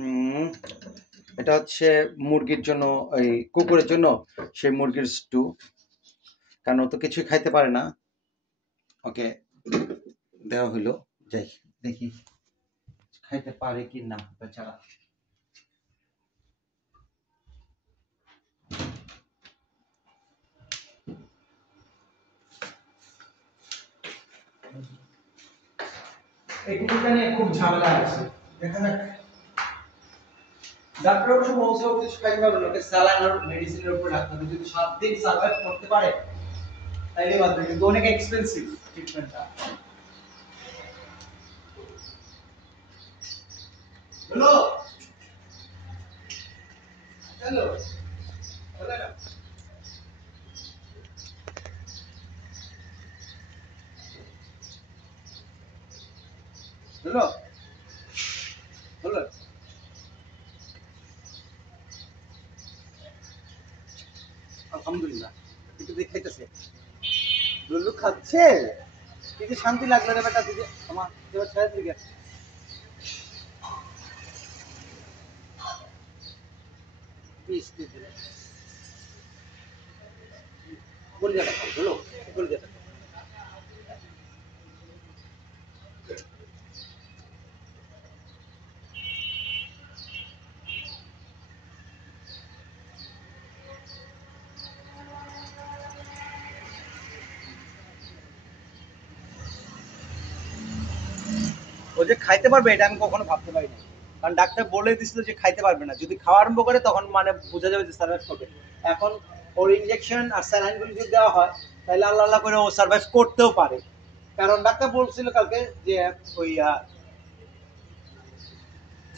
হুম, এটা হচ্ছে মুরগির জন্য, ওই কুকুরের জন্য সেই মুরগির স্টু, কারণ ও তো কিছুই খাইতে পারে না। ওকে দেওয়া হইলো, যাই দেখি খাইতে পারে কি না বেচারা। এই কুকুরটা নিয়ে খুব ঝামেলা আছে, দেখা যাক। ডাক্তার অবশ্য বলছে ও কিছু খাইতে পারবে না, ওকে স্যালাইন আর মেডিসিনের উপর রাখতে হবে। যদি 7 দিন সার্ভাইভ করতে পারে তাইলে বাদ, কিন্তু অনেক এক্সপেন্সিভ ট্রিটমেন্টটা। Hello hello hello hello hello. আলহামদুলিল্লাহ, একটু দেখে খাইতেছে। লুলু খাচ্ছে, কি যে শান্তি লাগলো রে বেটা, দিদি আমার এবার ছেড়ে দিকে পিস দিলে কলিজাটা খাও, হলো কলিজাটা। ও যে খাইতে পারবে এটা আমি কখনো ভাবতে পারিনি, কারণ ডাক্তার বলে দিছিল যে খাইতে পারবে না, যদি খাওয়া আরম্ভ করে তখন মানে বোঝা যাবে যে সার্ভাইভ করবে। এখন ওর ইনজেকশন আর স্যালাইনগুলো যদি দেওয়া হয় তাহলে আল্লাহ আল্লাহ করে ও সার্ভাইভ করতেও পারে। কারণ ডাক্তার বলছিল কালকে যে ওই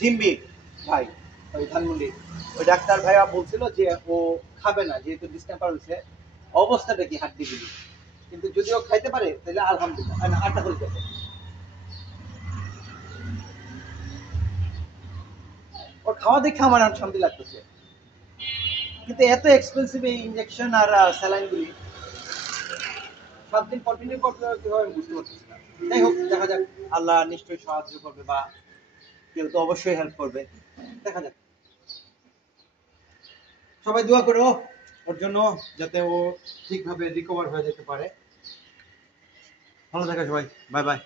জিম্বি ভাই, ওই ধানমন্ডি, ওই ডাক্তার ভাইয়া বলছিল যে ও খাবে না যেহেতু ডিসটেম্পার হয়েছে, অবস্থাটা কি হাড্ডি গুলি, কিন্তু যদি ও খাইতে পারে তাহলে আলহামদুলিল্লাহ। আটটা হয়ে যাবে। ওর খাওয়া দেখে আমার আর শান্তি লাগতেছে, কিন্তু এত এক্সপেন্সিভ এই ইনজেকশন আর স্যালাইনগুলি 7 দিন কন্টিনিউ করতে হবে কিভাবে আমি বুঝতে পারতেছি না। যাই হোক, দেখা যাক, আল্লাহ নিশ্চয়ই সাহায্য করবে বা কেউ তো অবশ্যই হেল্প করবে, দেখা যাক। সবাই দোয়া করো ওর জন্য, যাতে ও ঠিকভাবে রিকভার হয়ে যেতে পারে। ভালো থাকো সবাই, বাই বাই।